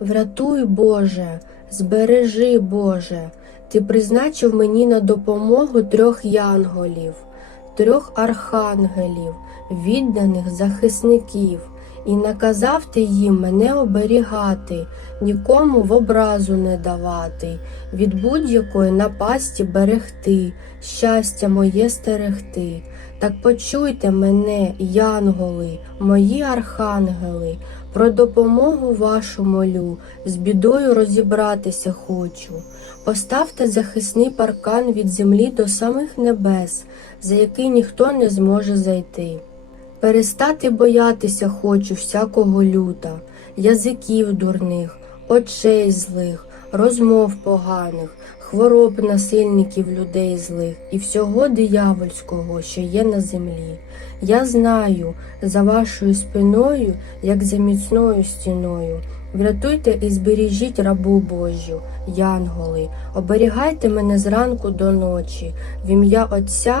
Врятуй, Боже, збережи, Боже, Ти призначив мені на допомогу трьох янголів, трьох архангелів, відданих захисників, і наказав ти їм мене оберігати, нікому в образу не давати, від будь-якої напасті берегти, щастя моє стерегти. Так почуйте мене, янголи, мої архангели, про допомогу вашу молю, з бідою розібратися хочу. Поставте захисний паркан від землі до самих небес, за який ніхто не зможе зайти. Перестати боятися хочу всякого люта, язиків дурних, очей злих, розмов поганих, хвороб насильників людей злих і всього диявольського, що є на землі. Я знаю за вашою спиною, як за міцною стіною. Врятуйте і збережіть рабу Божю, янголи, оберігайте мене зранку до ночі, в ім'я Отця